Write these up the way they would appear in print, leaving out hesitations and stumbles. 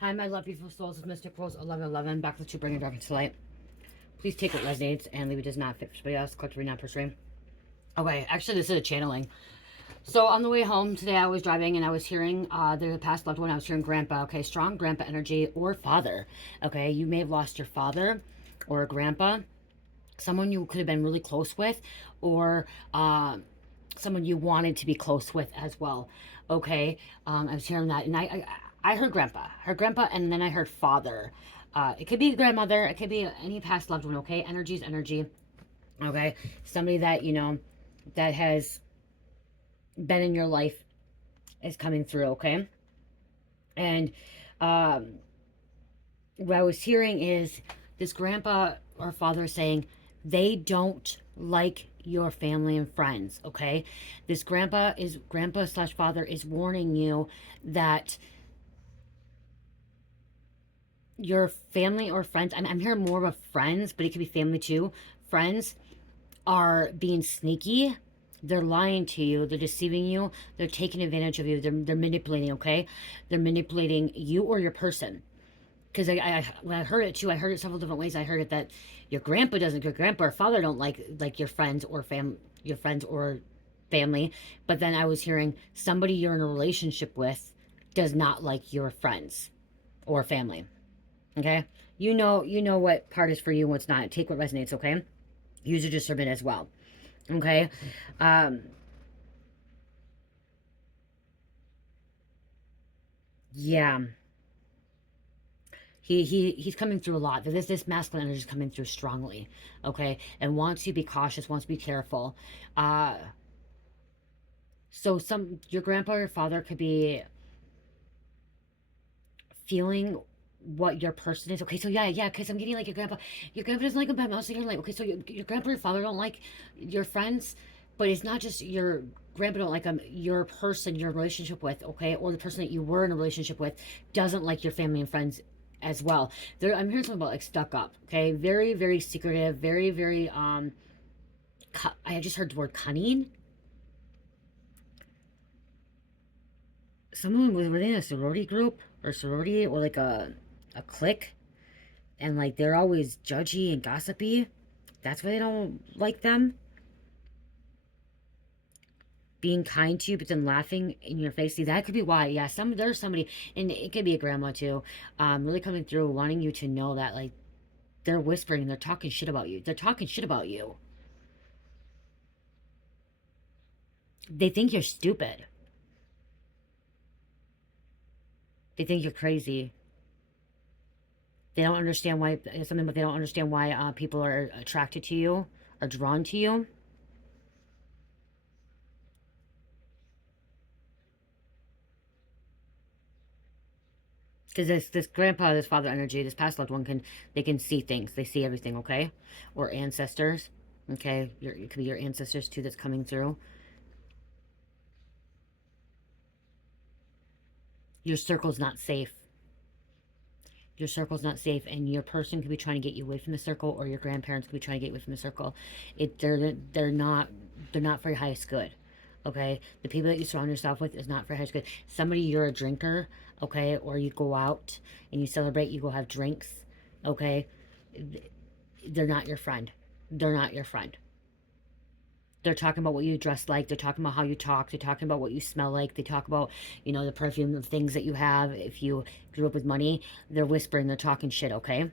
Hi, my love, beautiful souls. It's Mystic Rose 1111. Back with you, bringing darkness to light. Please take what resonates and leave it does not fit for somebody else. Collectively not per stream. Okay, actually, this is a channeling. So on the way home today, I was driving and I was hearing the past loved one. I was hearing grandpa. Okay, strong grandpa energy or father. Okay, you may have lost your father or a grandpa, someone you could have been really close with, or someone you wanted to be close with as well. Okay, I was hearing that, and I heard grandpa, and then I heard father. It could be grandmother, it could be any past loved one. Okay, energy is energy. Okay, somebody that you know that has been in your life is coming through. Okay, and um, what I was hearing is this grandpa or father saying they don't like your family and friends. Okay, this grandpa slash father is warning you that your family or friends, I'm hearing more of friends, but it could be family too. Friends are being sneaky. They're lying to you. They're deceiving you. They're taking advantage of you. They're manipulating, okay? They're manipulating you or your person. Because when I heard it too, I heard it several different ways. I heard it that your grandpa or father don't like your friends or your friends or family. But then I was hearing somebody you're in a relationship with does not like your friends or family. Okay, you know what part is for you and what's not. Take what resonates. Okay, use your discernment as well. Okay, um, yeah. He's coming through a lot. This masculine energy is coming through strongly, okay, and wants you to be cautious, wants to be careful. Uh, so your grandpa or your father could be feeling what your person is. Okay, so yeah, because I'm getting like your grandpa doesn't like him, but I'm also hearing like, okay, so your grandpa or your father don't like your friends, but it's not just your grandpa don't like them, your person, your relationship with, okay, or the person that you were in a relationship with doesn't like your family and friends as well. I'm hearing something about like stuck up, okay, very, very secretive, very, very, I just heard the word cunning. Someone were they in a sorority group or sorority or like a clique, and like they're always judgy and gossipy. That's why they don't like them. Being kind to you, but then laughing in your face. See, that could be why. Yeah, there's somebody, and it could be a grandma too, really coming through, wanting you to know that like they're whispering, they're talking shit about you. They're talking shit about you. They think you're stupid. They think you're crazy. They don't understand why something, but they don't understand why people are attracted to you, are drawn to you. Because this grandpa, this father energy, this past loved one they can see things. They see everything, okay? Or ancestors, okay? It could be your ancestors too that's coming through. Your circle's not safe. Your circle's not safe, and your person could be trying to get you away from the circle, or your grandparents could be trying to get you away from the circle. They're not for your highest good. Okay, the people that you surround yourself with is not for your highest good. Somebody you're a drinker, okay, or you go out and you celebrate, you go have drinks, okay. They're not your friend. They're not your friend. They're talking about what you dress like. They're talking about how you talk. They're talking about what you smell like. They talk about, you know, the perfume of things that you have. If you grew up with money, they're whispering. They're talking shit, okay?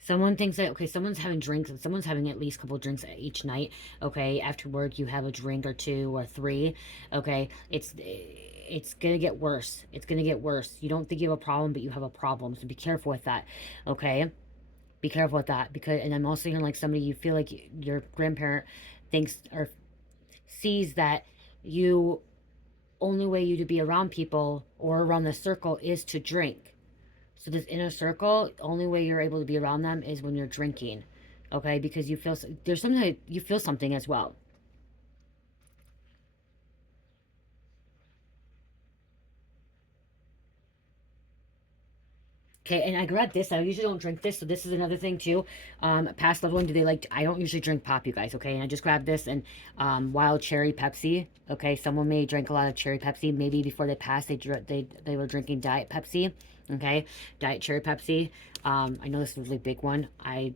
Someone thinks that, okay, someone's having drinks. Someone's having at least a couple of drinks each night, okay? After work, you have a drink or two or three, okay? It's going to get worse. It's going to get worse. You don't think you have a problem, but you have a problem. So be careful with that, okay? Be careful with that, because, and I'm also hearing like somebody you feel like your grandparent thinks or sees that you only way you to be around people or around the circle is to drink. So this inner circle, only way you're able to be around them is when you're drinking, okay? Because you feel there's something that you feel something as well. Okay, and I grabbed this. I usually don't drink this, so this is another thing too. Past loved one, do they like? I don't usually drink pop, you guys. Okay, and I just grabbed this and wild cherry Pepsi. Okay, someone may drink a lot of cherry Pepsi. Maybe before they passed, they were drinking Diet Pepsi. Okay, Diet Cherry Pepsi. I know this is a really big one. I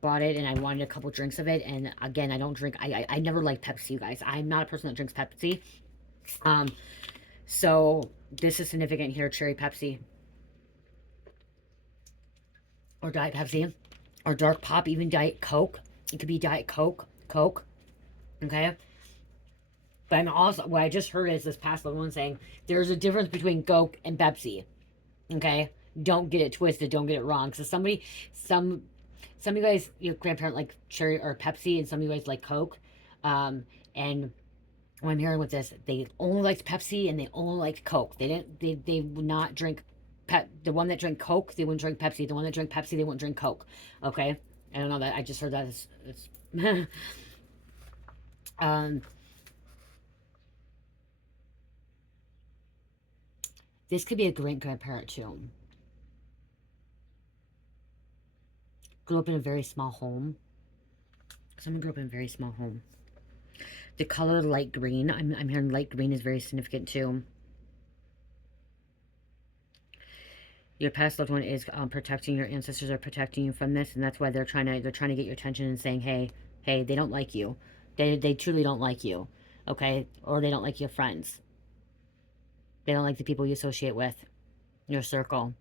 bought it and I wanted a couple drinks of it. And again, I don't drink. I never liked Pepsi, you guys. I'm not a person that drinks Pepsi. So this is significant here. Cherry Pepsi. Or Diet Pepsi, or dark pop, even Diet Coke. It could be Diet Coke, okay? But I'm also, what I just heard is this past one saying, there's a difference between Coke and Pepsi, okay? Don't get it twisted, don't get it wrong. So some of you guys, your grandparent like cherry or Pepsi, and some of you guys like Coke. And what I'm hearing with this, they only liked Pepsi and they only liked Coke. They would not drink the one that drank Coke, they wouldn't drink Pepsi. The one that drank Pepsi, they wouldn't drink Coke. Okay? I don't know that. I just heard that. It's this could be a great grandparent too. Grew up in a very small home. Someone grew up in a very small home. The color light green. I'm hearing light green is very significant too. Your past loved one is protecting, your ancestors are protecting you from this, and that's why they're trying to get your attention and saying, hey, they don't like you. They truly don't like you, okay? Or they don't like your friends. They don't like the people you associate with, your circle.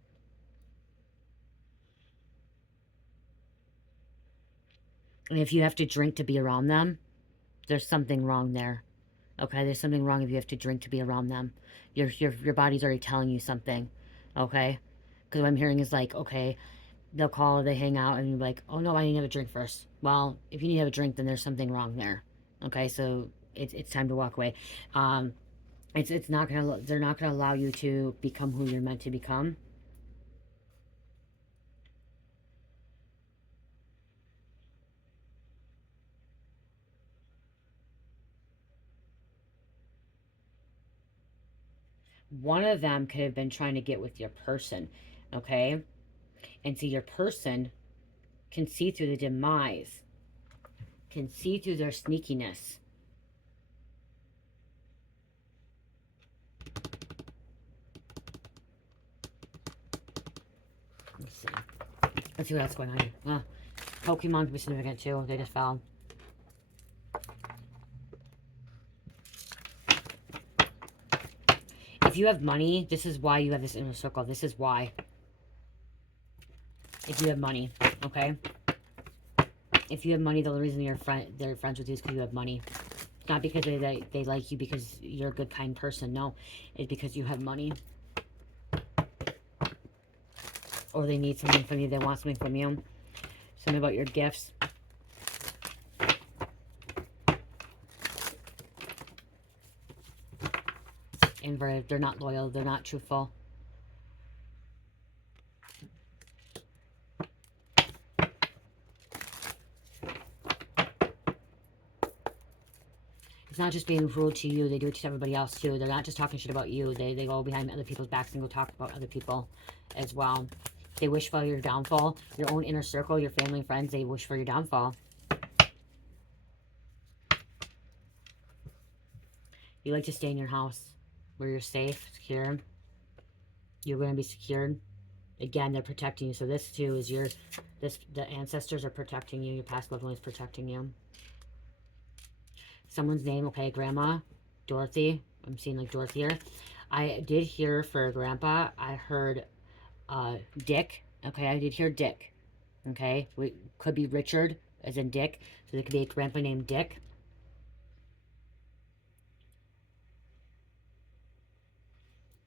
And if you have to drink to be around them, there's something wrong there, okay? There's something wrong if you have to drink to be around them. Your body's already telling you something, okay? Because what I'm hearing is like, okay, they'll call, they hang out, and you're like, oh no, I need to have a drink first. Well, if you need to have a drink, then there's something wrong there. Okay, so it's time to walk away. It's not gonna, they're not gonna allow you to become who you're meant to become. One of them could have been trying to get with your person, okay? And see, your person can see through the demise, can see through their sneakiness. Let's see. Let's see what else going on. Pokemon can be significant too. They just fell. If you have money, this is why you have this inner circle. This is why. If you have money, okay? If you have money, the reason they're friends with you is because you have money. It's not because they like you because you're a good, kind person. No, it's because you have money. Or they need something from you. They want something from you. Something about your gifts. Inverted. They're not loyal. They're not truthful. It's not just being rude to you. They do it to everybody else too. They're not just talking shit about you. They go behind other people's backs and go talk about other people as well. They wish for your downfall. Your own inner circle, your family and friends, they wish for your downfall. You like to stay in your house where you're safe, secure. You're going to be secured. Again, they're protecting you. So this too is the ancestors are protecting you. Your past loved one is protecting you. Someone's name, okay, Grandma, Dorothy. I'm seeing like Dorothy here. I did hear for Grandpa, I heard Dick. Okay, I did hear Dick. Okay, we could be Richard, as in Dick. So there could be a grandpa named Dick.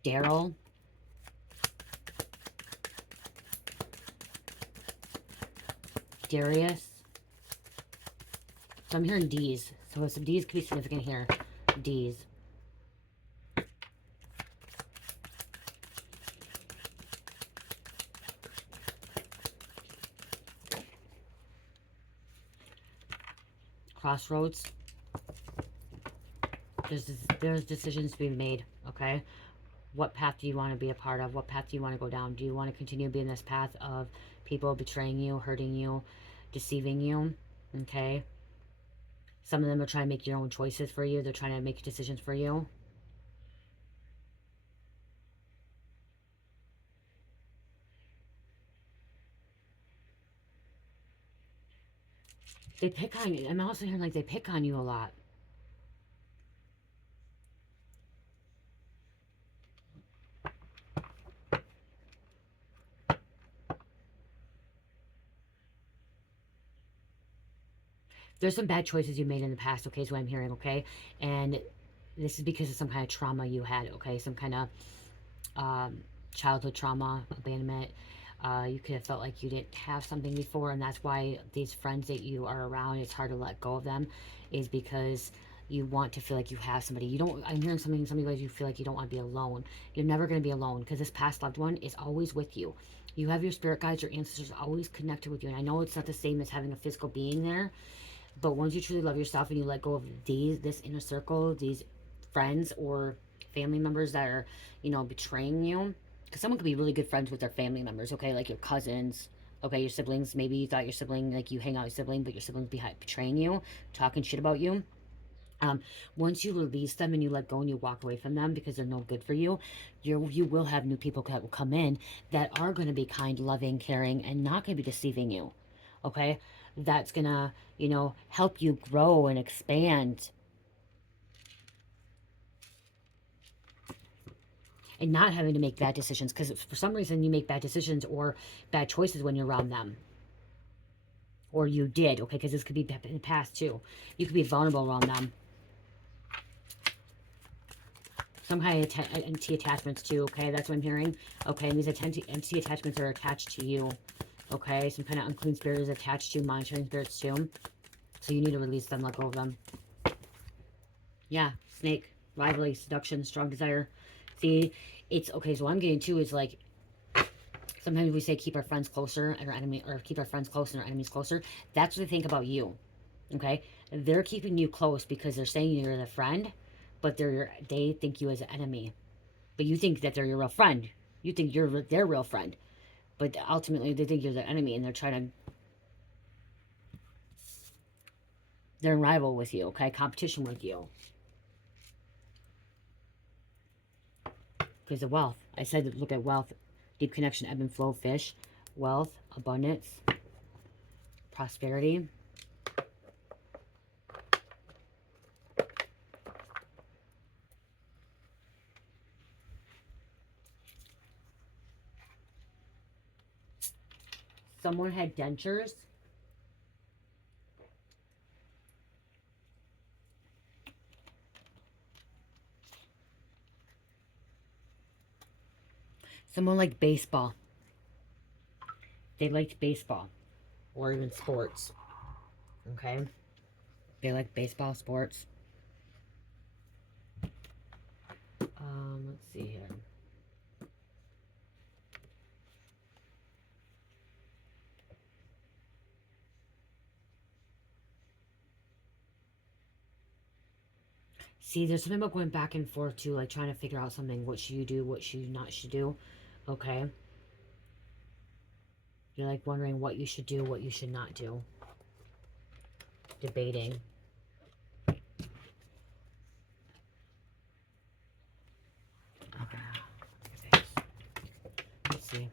Daryl. Darius. So I'm hearing D's. So some D's could be significant here. D's. Crossroads. There's decisions to be made, okay? What path do you want to be a part of? What path do you want to go down? Do you want to continue being this path of people betraying you, hurting you, deceiving you? Okay. Some of them are trying to make your own choices for you. They're trying to make decisions for you. They pick on you. I'm also hearing like they pick on you a lot. There's some bad choices you made in the past, okay, is what I'm hearing, okay? And this is because of some kind of trauma you had, okay? Some kind of childhood trauma, abandonment. You could have felt like you didn't have something before, and that's why these friends that you are around, it's hard to let go of them, is because you want to feel like you have somebody. You don't, I'm hearing something, some of you guys, you feel like you don't want to be alone. You're never going to be alone, because this past loved one is always with you. You have your spirit guides, your ancestors always connected with you, and I know it's not the same as having a physical being there, but once you truly love yourself and you let go of this inner circle, these friends or family members that are, you know, betraying you, because someone could be really good friends with their family members, okay, like your cousins, okay, your siblings. Maybe you thought your sibling, like you hang out with your sibling, but your sibling's betraying you, talking shit about you. Once you release them and you let go and you walk away from them because they're no good for you, you will have new people that will come in that are going to be kind, loving, caring, and not going to be deceiving you. Okay, that's gonna, you know, help you grow and expand, and not having to make bad decisions, because for some reason you make bad decisions or bad choices when you're around them, or you did, okay, because this could be in the past too. You could be vulnerable around them. Some kind of entity attachments too, okay, that's what I'm hearing. Okay, and these entity attachments are attached to you, okay, some kind of unclean spirit is attached to monitoring spirits too, so you need to release them, let go of them. Yeah, snake, rivalry, seduction, strong desire. See, it's okay. So what I'm getting to is like, sometimes we say keep our friends closer and our enemy, or keep our friends close and our enemies closer. That's what they think about you. Okay, they're keeping you close because they're saying you're their friend, but they think you as an enemy. But you think that they're your real friend. You think you're their real friend, but ultimately they think you're their enemy, and they're trying to. They're in rival with you. Okay, competition with you. Because of wealth. I said look at wealth. Deep connection, ebb and flow, fish, wealth, abundance, prosperity. Someone had dentures. Someone liked baseball. They liked baseball. Or even sports. Okay? They like baseball, sports. Let's see here. See, there's something about going back and forth too, like trying to figure out something. What should you do? What should you not should do? Okay? You're like wondering what you should do, what you should not do. Debating. Let's see.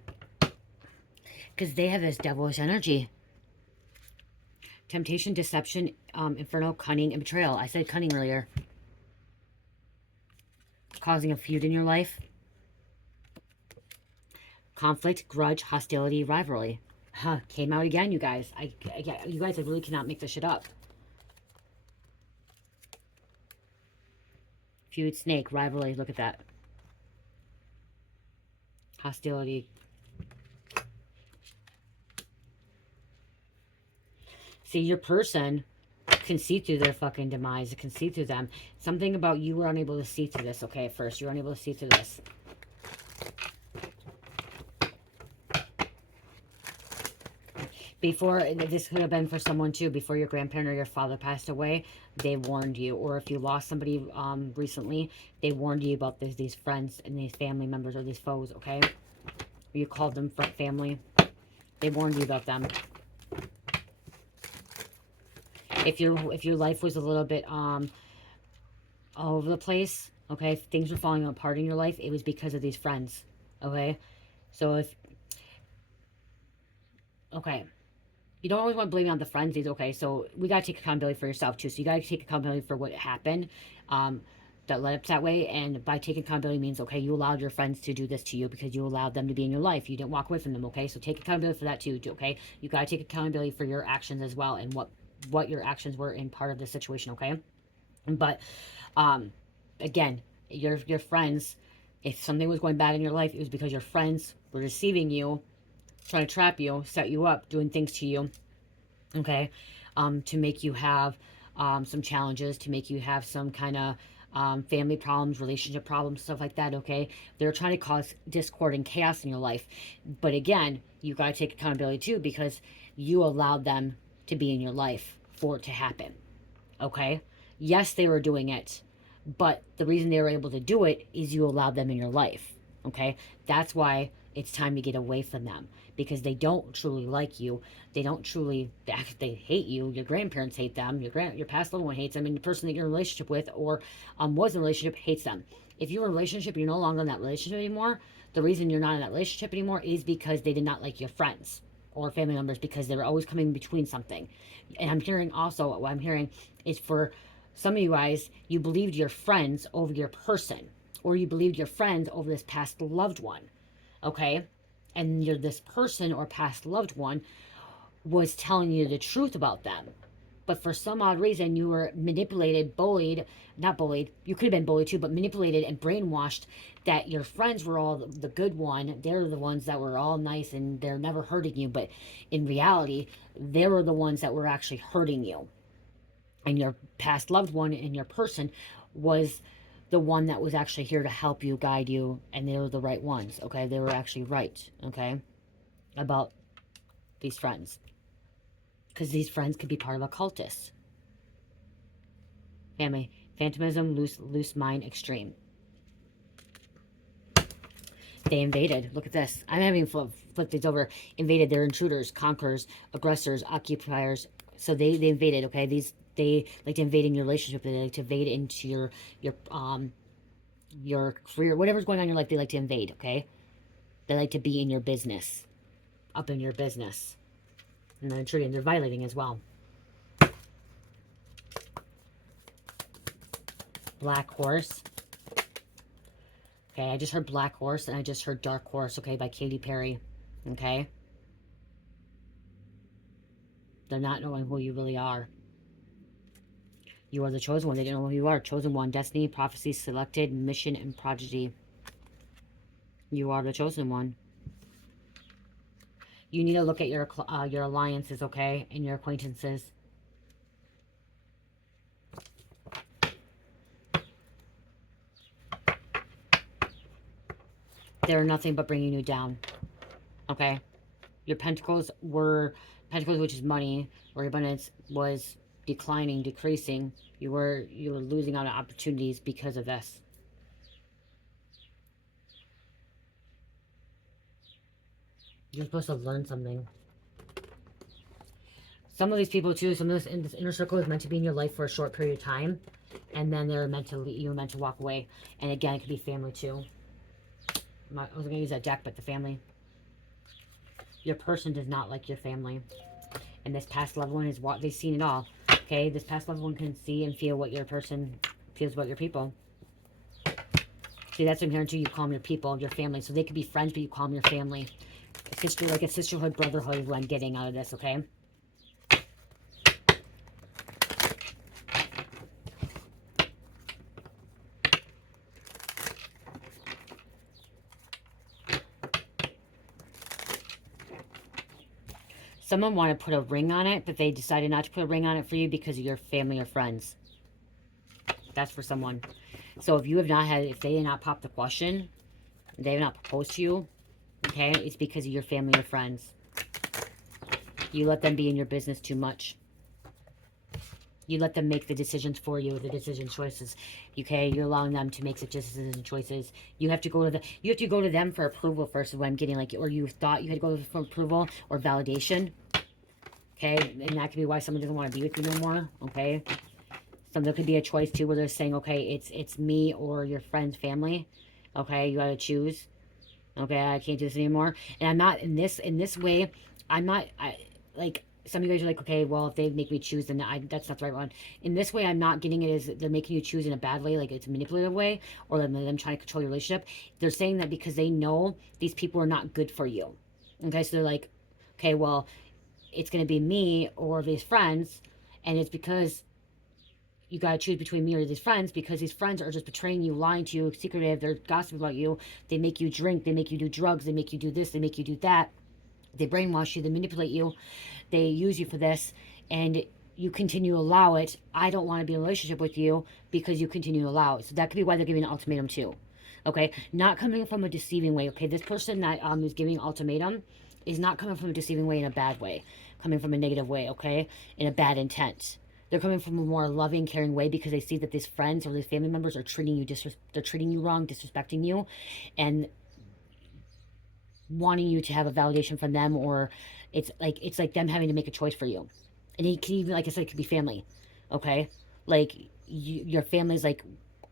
Because they have this devilish energy. Temptation, deception, inferno, cunning, and betrayal. I said cunning earlier. Causing a feud in your life. Conflict, grudge, hostility, rivalry. Huh, came out again, you guys. You guys, I really cannot make this shit up. Feud, snake, rivalry. Look at that. Hostility. See, your person can see through their fucking demise. It can see through them. Something about you were unable to see through this, okay, at first. You were unable to see through this. Before, this could have been for someone too, before your grandparent or your father passed away, they warned you. Or if you lost somebody recently, they warned you about these friends and these family members or these foes, okay? You called them family. They warned you about them. If your life was a little bit all over the place, okay, if things were falling apart in your life, it was because of these friends, okay? So if, okay, you don't always want to blame it on the frenzies, okay? So we got to take accountability for yourself, too. So you got to take accountability for what happened that led up that way. And by taking accountability means, okay, you allowed your friends to do this to you because you allowed them to be in your life. You didn't walk away from them, okay? So take accountability for that, too, okay? You got to take accountability for your actions as well and what your actions were in part of the situation, okay? But, again, your friends, if something was going bad in your life, it was because your friends were deceiving you, trying to trap you, set you up, doing things to you, okay, to make you have some challenges, to make you have some kind of family problems, relationship problems, stuff like that, okay? They're trying to cause discord and chaos in your life. But again, you got to take accountability too, because you allowed them to be in your life for it to happen, okay? Yes, they were doing it, but the reason they were able to do it is you allowed them in your life, okay? That's why it's time to get away from them, because they don't truly like you. They don't truly, they hate you. Your grandparents hate them. Your past loved one hates them, and the person that you're in a relationship with or was in a relationship hates them. If you're in a relationship, you're no longer in that relationship anymore. The reason you're not in that relationship anymore is because they did not like your friends or family members, because they were always coming between something. And I'm hearing also, what I'm hearing is for some of you guys, you believed your friends over your person, or you believed your friends over this past loved one, okay? And this person or past loved one was telling you the truth about them. But for some odd reason, you were manipulated, bullied, not bullied, you could have been bullied too, but manipulated and brainwashed that your friends were all the good one. They're the ones that were all nice and they're never hurting you. But in reality, they were the ones that were actually hurting you. And your past loved one and your person was the one that was actually here to help you, guide you, and they were the right ones, okay? They were actually right, okay, about these friends. Because these friends could be part of a cultist. Family, phantomism, loose mind, extreme. They invaded. Look at this. I'm having flip these over. Invaded. They're intruders, conquerors, aggressors, occupiers. So they invaded, okay? They like to invade in your relationship. They like to invade into your career, whatever's going on in your life. They like to invade, okay? They like to be in your business, up in your business, and they're intruding. They're violating as well. Black Horse. Okay, I just heard Black Horse and I just heard Dark Horse, okay, by Katy Perry. Okay? They're not knowing who you really are. You are the chosen one. They don't know who you are. Chosen one. Destiny, prophecy, selected, mission, and prodigy. You are the chosen one. You need to look at your alliances, okay? And your acquaintances. They're nothing but bringing you down. Okay? Your pentacles, which is money, or abundance, was declining, decreasing. You were losing out on opportunities because of this. You're supposed to learn something. Some of these people too, some of this in this inner circle is meant to be in your life for a short period of time, and then you're meant to walk away. And again, it could be family too. I was going to use that deck, but the family. Your person does not like your family. And this past loved one is what they've seen it all. Okay, this past loved one can see and feel what your person feels about your people. See, that's what I'm hearing too. You call them your people, your family. So they could be friends, but you call them your family. Sister, like a sisterhood, brotherhood is what I'm getting out of this, okay? Someone wanted to put a ring on it, but they decided not to put a ring on it for you because of your family or friends. That's for someone. So if you have not had, if they have not popped the question, they have not proposed to you, okay, it's because of your family or friends. You let them be in your business too much. You let them make the decisions for you, the decision choices. Okay, you're allowing them to make the decision choices. You have to go to them for approval first. Is what I'm getting, like, or you thought you had to go for approval or validation. Okay, and that could be why someone doesn't want to be with you no more. Okay, there could be a choice too, where they're saying, okay, it's me or your friend's family. Okay, you gotta choose. Okay, I can't do this anymore. And I'm not in this way. I'm not. Like, some of you guys are like, okay, well, if they make me choose, then that's not the right one. In this way, I'm not getting it as they're making you choose in a bad way, like it's a manipulative way, or them trying to control your relationship. They're saying that because they know these people are not good for you. Okay, so they're like, okay, well, it's going to be me or these friends, and it's because you got to choose between me or these friends, because these friends are just betraying you, lying to you, secretive, they're gossiping about you, they make you drink, they make you do drugs, they make you do this, they make you do that, they brainwash you, they manipulate you, they use you for this, and you continue to allow it. I don't want to be in a relationship with you because you continue to allow it. So that could be why they're giving an ultimatum too. Okay, not coming from a deceiving way. Okay, this person that is giving an ultimatum is not coming from a deceiving way in a bad way, coming from a negative way. Okay, in a bad intent. They're coming from a more loving, caring way because they see that these friends or these family members are treating you they're treating you wrong, disrespecting you, and wanting you to have a validation from them, or it's like them having to make a choice for you. And it can even, like I said, it could be family. Okay, like your family's like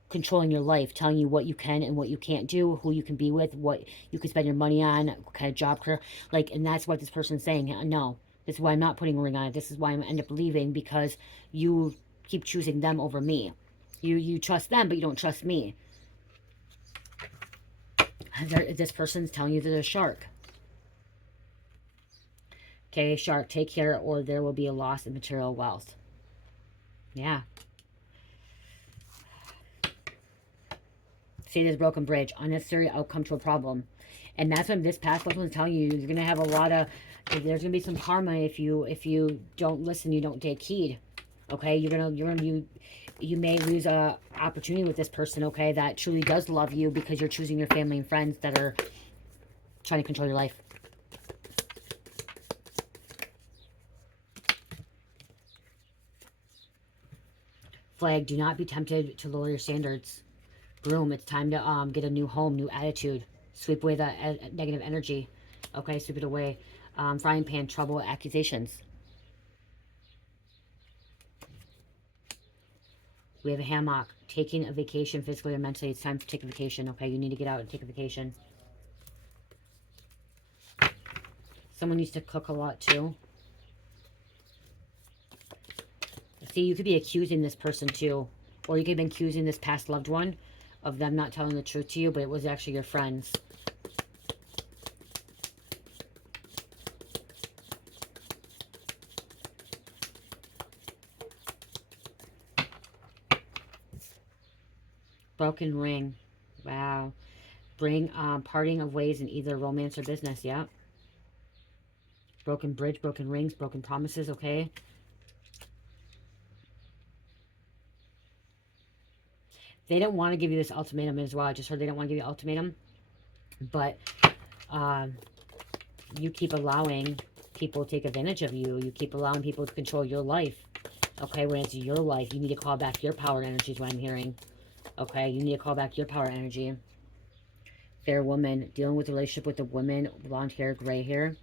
controlling your life, telling you what you can and what you can't do, who you can be with, what you can spend your money on, what kind of job, career, like, and that's what this person's saying. No, this is why I'm not putting a ring on it. This is why I'm end up leaving, because you keep choosing them over me. You trust them, but you don't trust me. This person's telling you that they're a shark. Okay, shark, take care or there will be a loss in material wealth. Yeah. See this broken bridge, unnecessary outcome to a problem. And that's what this past one's telling you. You're going to have a lot of, there's going to be some karma if you don't listen, you don't take heed. Okay, you may lose a opportunity with this person, okay, that truly does love you, because you're choosing your family and friends that are trying to control your life. Flag, do not be tempted to lower your standards. Broom, it's time to get a new home, new attitude. Sweep away the negative energy. Okay, sweep it away. Frying pan, trouble, accusations. We have a hammock. Taking a vacation physically or mentally. It's time to take a vacation. Okay, you need to get out and take a vacation. Someone needs to cook a lot too. See, you could be accusing this person too. Or you could have been accusing this past loved one of them not telling the truth to you, but it was actually your friends. Broken ring. Wow. Bring parting of ways in either romance or business. Yeah. Broken bridge, broken rings, broken promises. Okay. They don't want to give you this ultimatum as well. I just heard they don't want to give you an ultimatum. But you keep allowing people to take advantage of you. You keep allowing people to control your life. Okay, when it's your life, you need to call back your power energy is what I'm hearing. Okay, you need to call back your power energy. Fair woman, dealing with a relationship with a woman, blonde hair, gray hair.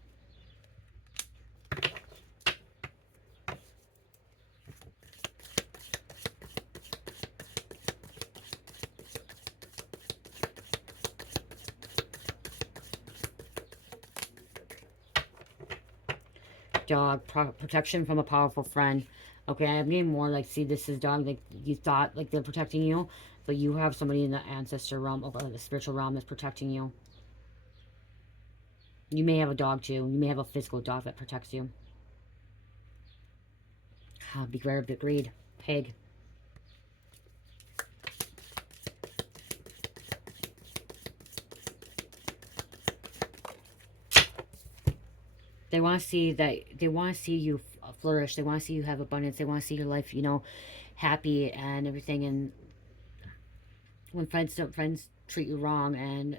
Dog, protection from a powerful friend. Okay, I'm getting more like, see, this is dog, like you thought like they're protecting you, but you have somebody in the ancestor realm, or the spiritual realm, that's protecting you. You may have a dog too. You may have a physical dog that protects you. Beware of the greed. Pig. They want to see that, they want to see you flourish. They want to see you have abundance. They want to see your life, you know, happy and everything. And when friends treat you wrong and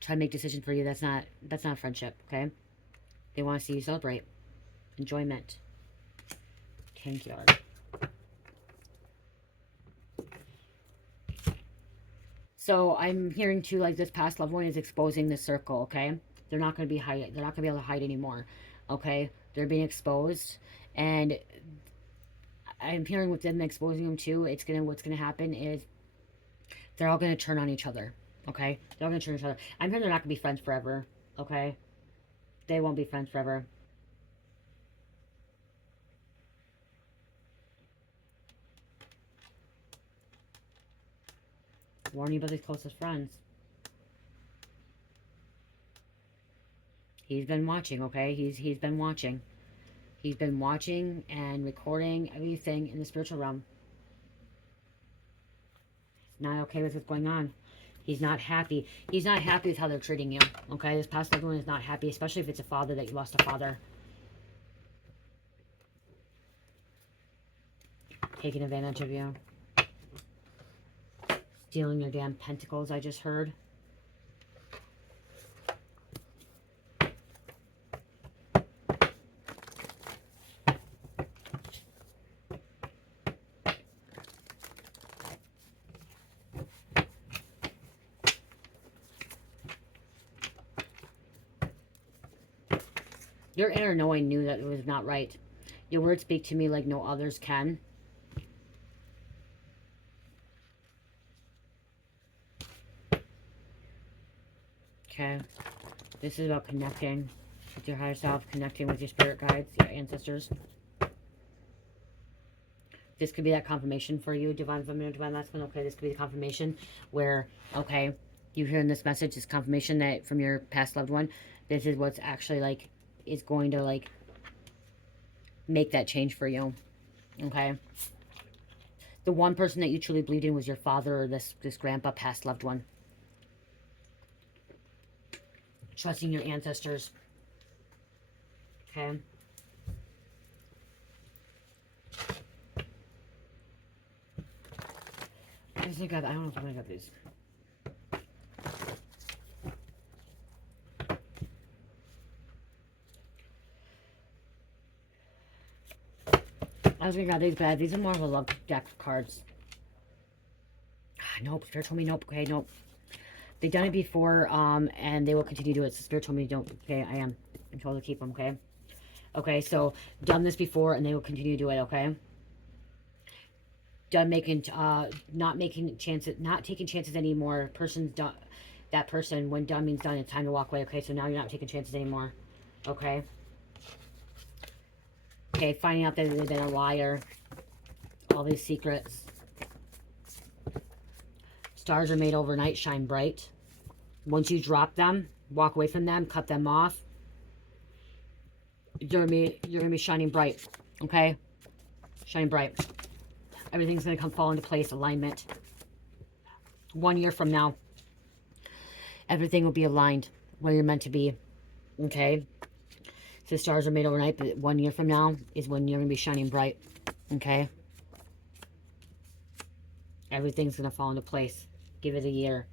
try to make decisions for you, that's not friendship, okay? They want to see you celebrate. Enjoyment. Tank yard. So I'm hearing too, like, this past loved one is exposing the circle, okay? They're not going to be hide. They're not going to be able to hide anymore, okay? They're being exposed, and I'm hearing with them exposing them too. What's gonna happen is they're all gonna turn on each other, okay? They're all gonna turn on each other. I'm hearing they're not gonna be friends forever, okay? They won't be friends forever. Warn you about his closest friends. He's been watching, okay? He's been watching. He's been watching and recording everything in the spiritual realm. He's not okay with what's going on. He's not happy. He's not happy with how they're treating you, okay? This past loved one is not happy, especially if it's a father that you lost a father. Taking advantage of you. Stealing your damn pentacles, I just heard. Your inner knowing knew that it was not right. Your words speak to me like no others can. Okay. This is about connecting with your higher self, connecting with your spirit guides, your ancestors. This could be that confirmation for you, divine feminine, divine masculine. Okay, this could be the confirmation where, okay, you hearing this message, this confirmation that from your past loved one, this is what's actually like, is going to like make that change for you. Okay. The one person that you truly believed in was your father or this grandpa, past loved one. Trusting your ancestors. Okay. I don't know if I'm gonna get these. I was gonna grab these, but these are more of a love deck of cards. Nope, Spirit told me nope. Okay, nope. They've done it before, and they will continue to do it. So Spirit told me don't. Okay, I'm told to keep them. Okay. Okay, so done this before, and they will continue to do it. Okay. Done making, not making chances, not taking chances anymore. Person's done. That person, when done means done, it's time to walk away. Okay, so now you're not taking chances anymore. Okay. Okay, finding out that they've been a liar. All these secrets. Stars are made overnight, shine bright. Once you drop them, walk away from them, cut them off, you're gonna be shining bright. Okay? Shining bright. Everything's gonna fall into place, alignment. 1 year from now, everything will be aligned where you're meant to be. Okay? So the stars are made overnight, but 1 year from now is when you're gonna be shining bright. Okay? Everything's gonna fall into place. Give it a year.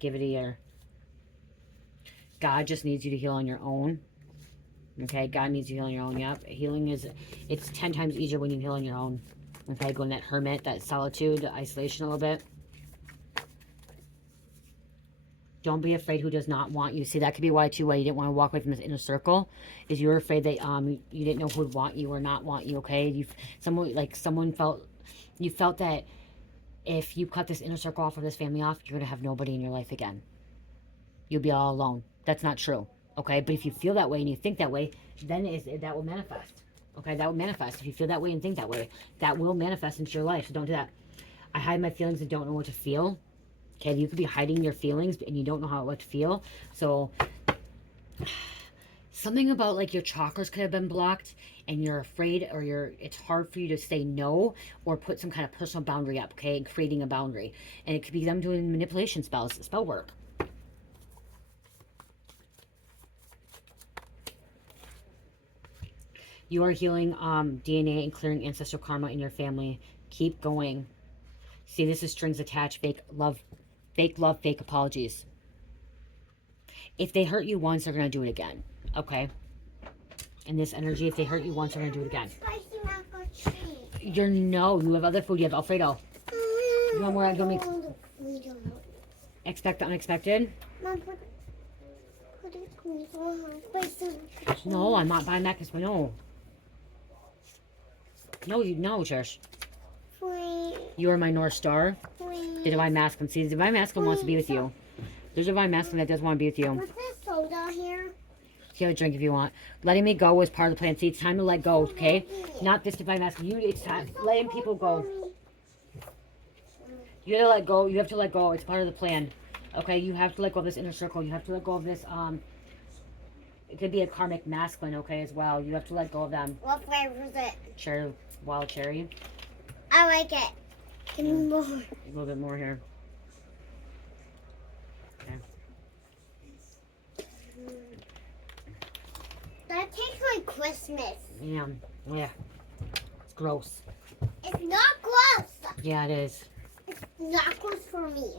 Give it a year. God just needs you to heal on your own. Okay, God needs you to heal on your own. Yep, healing is, it's 10 times easier when you heal on your own. Okay, go in that hermit, that solitude, isolation a little bit. Don't be afraid who does not want you. See, that could be why too, why you didn't want to walk away from this inner circle, is you were afraid that you didn't know who would want you or not want you. Okay, someone felt, you felt that if you cut this inner circle off or this family off, you're gonna have nobody in your life again. You'll be all alone. That's not true. Okay, but if you feel that way and you think that way, then that will manifest. Okay, that will manifest. If you feel that way and think that way, that will manifest into your life. So don't do that. I hide my feelings and don't know what to feel. Okay, you could be hiding your feelings and you don't know what to feel. So something about like your chakras could have been blocked and you're afraid, or it's hard for you to say no or put some kind of personal boundary up. Okay, and creating a boundary, and it could be them doing manipulation spells, spell work. You are healing DNA and clearing ancestral karma in your family. Keep going. See, this is strings attached, fake love, fake apologies. If they hurt you once, they're going to do it again. Okay? In this energy, if they hurt you once, they're going to do it again. You have other food. You have Alfredo. You want more? Expect the unexpected? No, I'm not buying that because no. No, Trish. You are my North Star. The Divine Masculine. See, the Divine Masculine wants to be with you. There's a Divine Masculine that does want to be with you. What's this soda here? You have a drink if you want. Letting me go is part of the plan. See, it's time to let go, okay? Not this Divine Masculine. It's time. Letting people go. You have to let go. You have to let go. It's part of the plan. Okay? You have to let go of this inner circle. You have to let go of this, it could be a karmic masculine, okay, as well. You have to let go of them. What flavor is it? Cherry, wild cherry. I like it. Give me more. A little bit more here. Okay. That tastes like Christmas. Yeah. It's gross. It's not gross. Yeah, it is. It's not gross for me.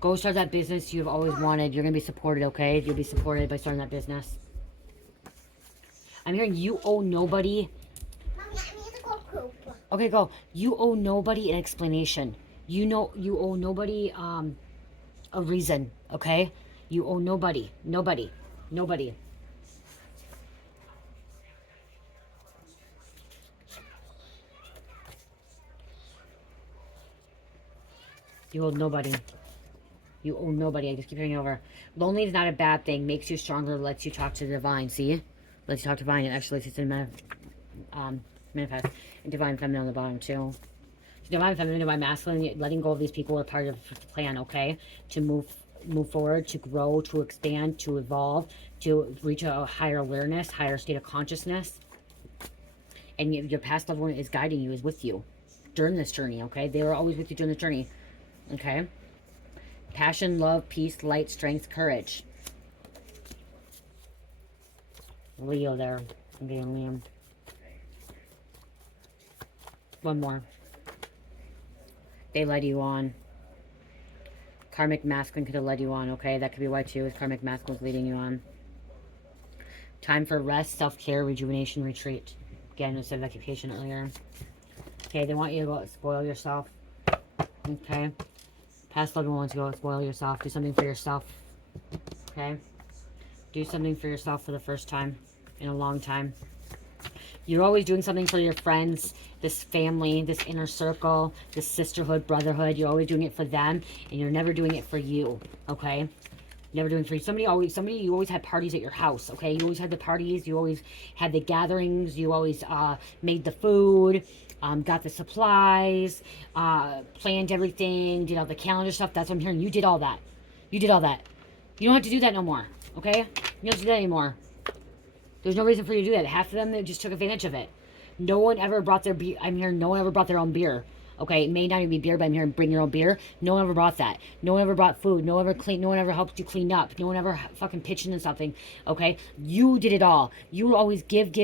Go start that business you've always wanted. You're going to be supported, okay? You'll be supported by starting that business. I'm hearing you owe nobody. Mommy, I need to go poop. Okay, go. You owe nobody an explanation. You owe nobody a reason, okay? You owe nobody. Nobody. You owe nobody. You owe nobody. I just keep hearing over. Lonely is not a bad thing. Makes you stronger. Lets you talk to the divine. See? Lets you talk to divine. It actually lets you manifest. And divine feminine on the bottom too. So divine feminine, divine masculine. Letting go of these people are part of the plan. Okay, to move forward, to grow, to expand, to evolve, to reach a higher awareness, higher state of consciousness. And your past loved one is guiding you, is with you during this journey. Okay, they were always with you during the journey. Okay. Passion, love, peace, light, strength, courage. Leo there. I'm getting Liam. One more. They led you on. Karmic masculine could have led you on, okay? That could be why too, is karmic masculine is leading you on. Time for rest, self-care, rejuvenation, retreat. Again, I said occupation earlier. Okay, they want you to go spoil yourself. Okay. Past loved one wants to go spoil yourself. Do something for yourself. Okay? Do something for yourself for the first time in a long time. You're always doing something for your friends, this family, this inner circle, this sisterhood, brotherhood. You're always doing it for them, and you're never doing it for you. Okay? Never doing it for you. You always had parties at your house. Okay? You always had the parties. You always had the gatherings. You always made the food. Got the supplies, planned everything, did all the calendar stuff. That's what I'm hearing. You did all that. You did all that. You don't have to do that no more, okay? You don't have to do that anymore. There's no reason for you to do that. Half of them just took advantage of it. No one ever brought their beer. I'm hearing no one ever brought their own beer. Okay, it may not even be beer, but I'm hearing bring your own beer. No one ever brought that. No one ever brought food. No one ever cleaned. No one ever helped you clean up. No one ever fucking pitched into something. Okay, you did it all. You will always give.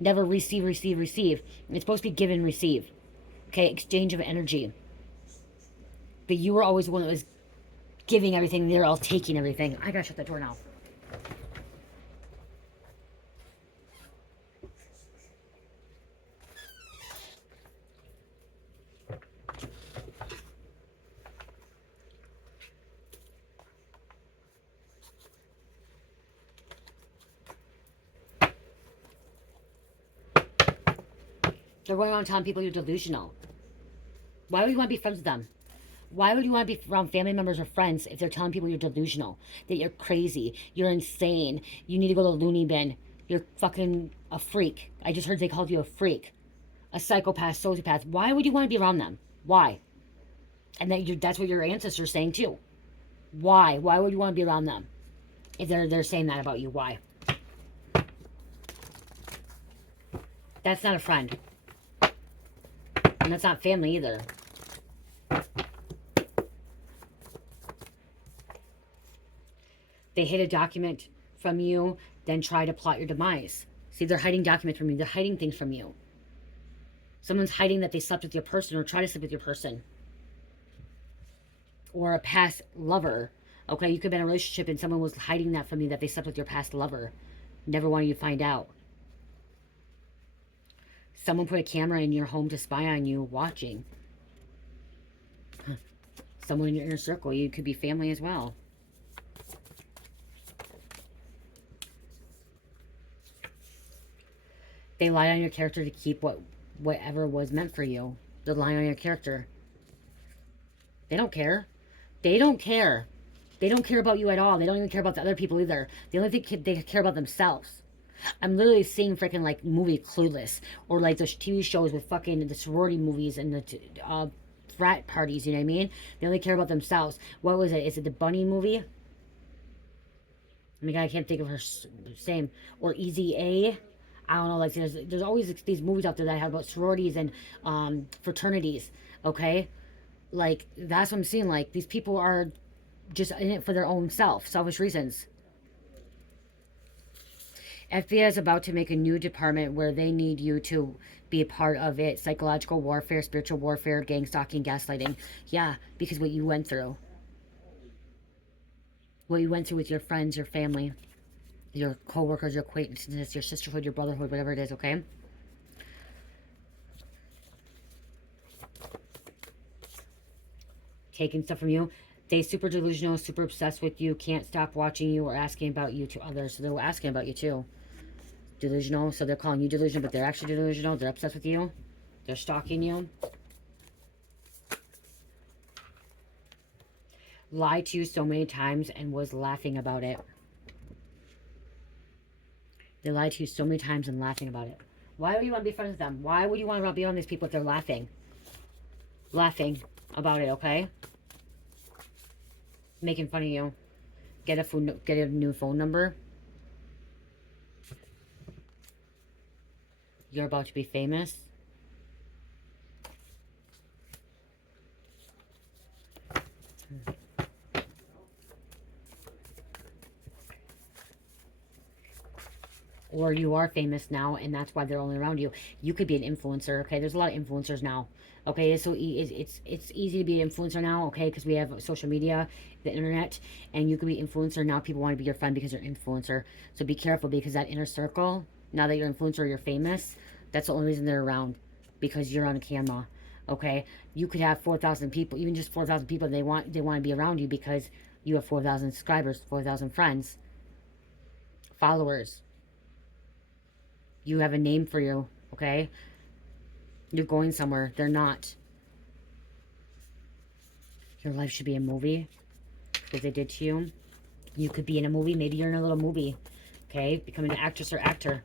Never receive. It's supposed to be give and receive. Okay, exchange of energy. But you were always the one that was giving everything. They're all taking everything. I gotta shut that door now. They're going around telling people you're delusional. Why would you want to be friends with them? Why would you want to be around family members or friends if they're telling people you're delusional? That you're crazy. You're insane. You need to go to the loony bin. You're fucking a freak. I just heard they called you a freak. A psychopath, sociopath. Why would you want to be around them? Why? And that's what your ancestors are saying too. Why? Why would you want to be around them? If they're saying that about you, why? That's not a friend. And that's not family either. They hid a document from you, then try to plot your demise. See, they're hiding documents from you. They're hiding things from you. Someone's hiding that they slept with your person or try to sleep with your person. Or a past lover. Okay, you could be in a relationship and someone was hiding that from you, that they slept with your past lover. Never wanted you to find out. Someone put a camera in your home to spy on you, watching. Someone in your inner circle. You could be family as well. They lied on your character to keep whatever was meant for you. They're lying on your character. They don't care. They don't care. They don't care about you at all. They don't even care about the other people either. The only thing they care about themselves. I'm literally seeing freaking like movie Clueless, or like those TV shows with fucking the sorority movies and the frat parties. You know what I mean? They only care about themselves. What was it? Is it the Bunny movie? I mean, I can't think of her name. Or Easy A. I don't know. Like there's always these movies out there that have about sororities and fraternities. Okay, like that's what I'm seeing. Like these people are just in it for their own selfish reasons. FBI is about to make a new department where they need you to be a part of it. Psychological warfare, spiritual warfare, gang stalking, gaslighting. Yeah, because what you went through. What you went through with your friends, your family, your co-workers, your acquaintances, your sisterhood, your brotherhood, whatever it is, okay? Taking stuff from you. They super delusional, super obsessed with you, can't stop watching you or asking about you to others. So they're asking about you too. Delusional, so they're calling you delusional, but they're actually delusional. They're obsessed with you. They're stalking you. Lied to you so many times and was laughing about it. They lied to you so many times and laughing about it. Why would you want to be friends with them? Why would you want to be on these people if they're laughing? Laughing about it, okay? Making fun of you. Get a new phone number. You're about to be famous. Or you are famous now, and that's why they're only around you. You could be an influencer, okay? There's a lot of influencers now, okay? So it's easy to be an influencer now, okay? Because we have social media, the internet, and you could be an influencer now. People want to be your friend because you're an influencer. So be careful, because that inner circle, now that you're an influencer or you're famous, that's the only reason they're around, because you're on camera, okay? You could have 4,000 people, even just 4,000 people. They want to be around you because you have 4,000 subscribers, 4,000 friends, followers. You have a name for you, okay? You're going somewhere. They're not. Your life should be a movie, because they did to you. You could be in a movie. Maybe you're in a little movie, okay? Becoming an actress or actor.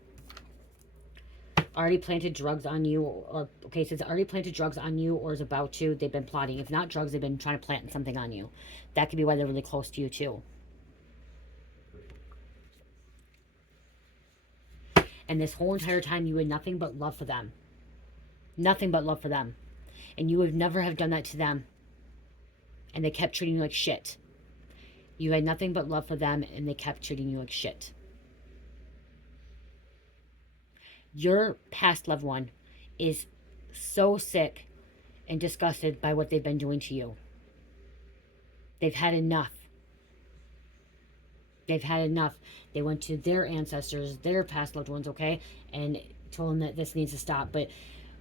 Already planted drugs on you, or okay, so it's already planted drugs on you or is about to. They've been plotting. If not drugs, they've been trying to plant something on you. That could be why they're really close to you too. And this whole entire time, you had nothing but love for them. Nothing but love for them. And you would never have done that to them. And they kept treating you like shit. You had nothing but love for them, and they kept treating you like shit. Your past loved one is so sick and disgusted by what they've been doing to you. They've had enough. They've had enough. They went to their ancestors, their past loved ones, okay, and told them that this needs to stop. But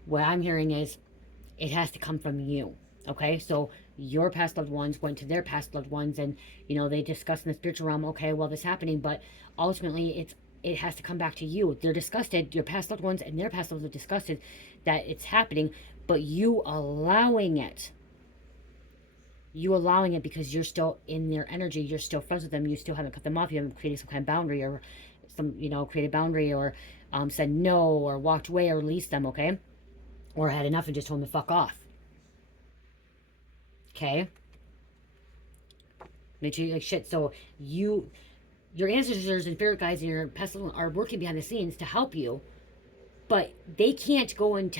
what I'm hearing is it has to come from you, okay? So your past loved ones went to their past loved ones, and, you know, they discussed in the spiritual realm, okay, well, this is happening, but ultimately it has to come back to you. They're disgusted, your past loved ones and their past loved ones are disgusted that it's happening, but you allowing it. You allowing it because you're still in their energy. You're still friends with them. You still haven't cut them off. You haven't created some kind of boundary, or created boundary, or said no, or walked away, or released them, okay? Or had enough and just told them to fuck off. Okay? Make sure you like shit. So your ancestors and spirit guides and your past are working behind the scenes to help you, but they can't go and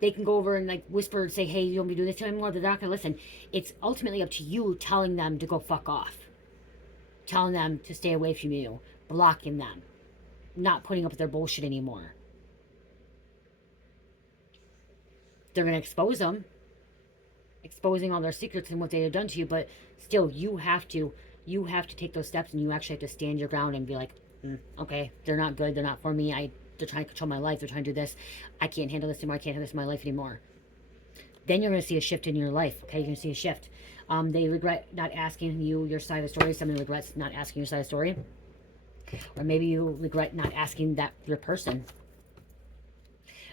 they can go over and like whisper and say, hey, you don't be doing this anymore. They're not going to listen. It's ultimately up to you telling them to go fuck off. Telling them to stay away from you. Blocking them. Not putting up with their bullshit anymore. They're going to expose them. exposing all their secrets and what they have done to you, but still you have to take those steps, and you actually have to stand your ground and be like, okay, they're not good, they're not for me, they're trying to control my life, they're trying to do this, I can't handle this anymore, I can't handle this in my life anymore. Then you're going to see a shift in your life, okay? You're going to see a shift. They regret not asking you your side of the story. Someone regrets not asking your side of the story. Or maybe you regret not asking your person.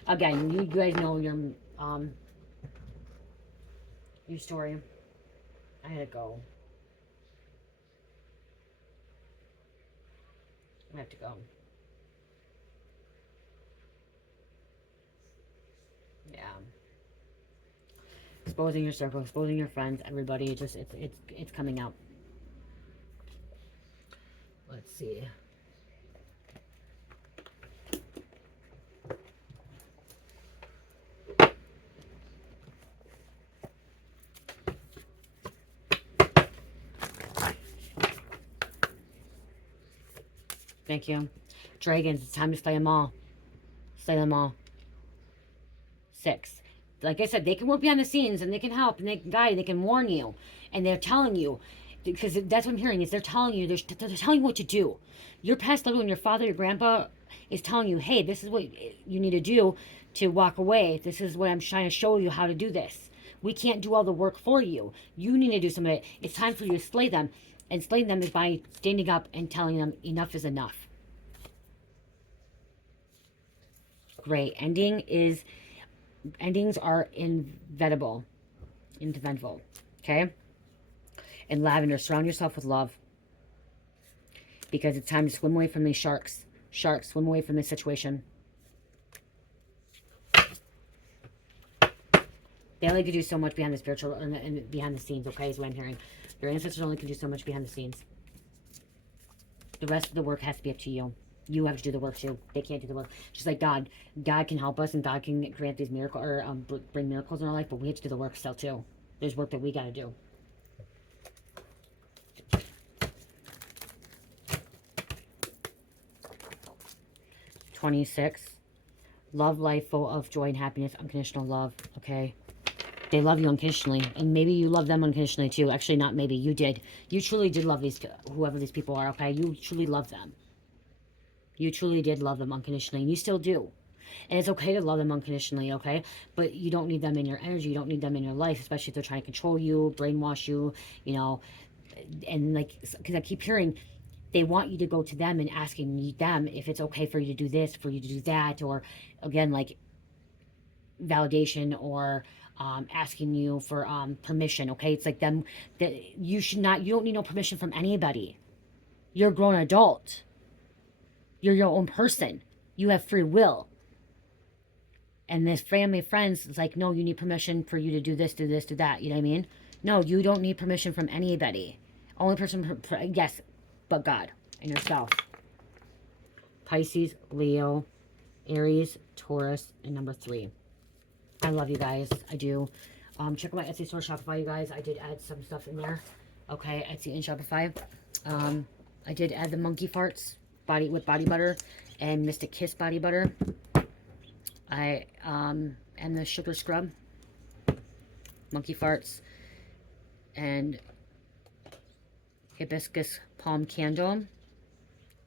Again, you guys know your story. I had to go. I have to go. Yeah. Exposing your circle, exposing your friends, everybody. It's coming out. Let's see. Thank you. Dragons, it's time to slay them all. Slay them all. 6. Like I said, they can work behind the scenes, and they can help, and they can guide, and they can warn you. And they're telling you, because that's what I'm hearing, is they're telling you, they're telling you what to do. Your past loved one, your father, your grandpa, is telling you, hey, this is what you need to do to walk away. This is what I'm trying to show you how to do this. We can't do all the work for you. You need to do some of it. It's time for you to slay them. And slaying them is by standing up and telling them enough is enough. Great. Endings are inevitable. Okay? And lavender, surround yourself with love. Because it's time to swim away from these sharks. Sharks, swim away from this situation. They only can do so much behind the spiritual and behind the scenes, okay, is what I'm hearing. Your ancestors only can do so much behind the scenes. The rest of the work has to be up to you. You have to do the work too. They can't do the work. Just like God. God can help us, and God can grant these miracles, or bring miracles in our life, but we have to do the work still too. There's work that we got to do. $26. Love life full of joy and happiness. Unconditional love. Okay. They love you unconditionally, and maybe you love them unconditionally too. Actually, not maybe. You did. You truly did love whoever these people are, okay? You truly love them. You truly did love them unconditionally, and you still do. And it's okay to love them unconditionally, okay? But you don't need them in your energy. You don't need them in your life, especially if they're trying to control you, brainwash you, you know. And like, because I keep hearing they want you to go to them and asking them if it's okay for you to do this, for you to do that, or again, like validation, or asking you for permission, okay? It's like them that you don't need no permission from anybody. You're a grown adult. You're your own person. You have free will. And this family, friends, is like, no, you need permission for you to do this, do that. You know what I mean? No, you don't need permission from anybody. Only person, yes, but God and yourself. Pisces, Leo, Aries, Taurus, and number 3. I love you guys. I do. Check out my Etsy store, Shopify, you guys. I did add some stuff in there. Okay, Etsy and Shopify. I did add the monkey farts with body butter and Mystic Kiss body butter. And the sugar scrub, monkey farts, and hibiscus palm candle,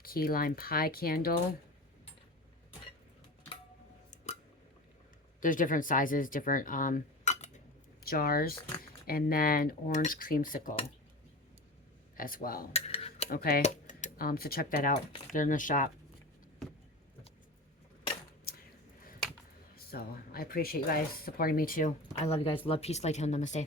key lime pie candle. There's different sizes, different jars, and then orange creamsicle as well. Okay, so check that out. They're in the shop. So I appreciate you guys supporting me too. I love you guys. Love, peace, light, healing, namaste.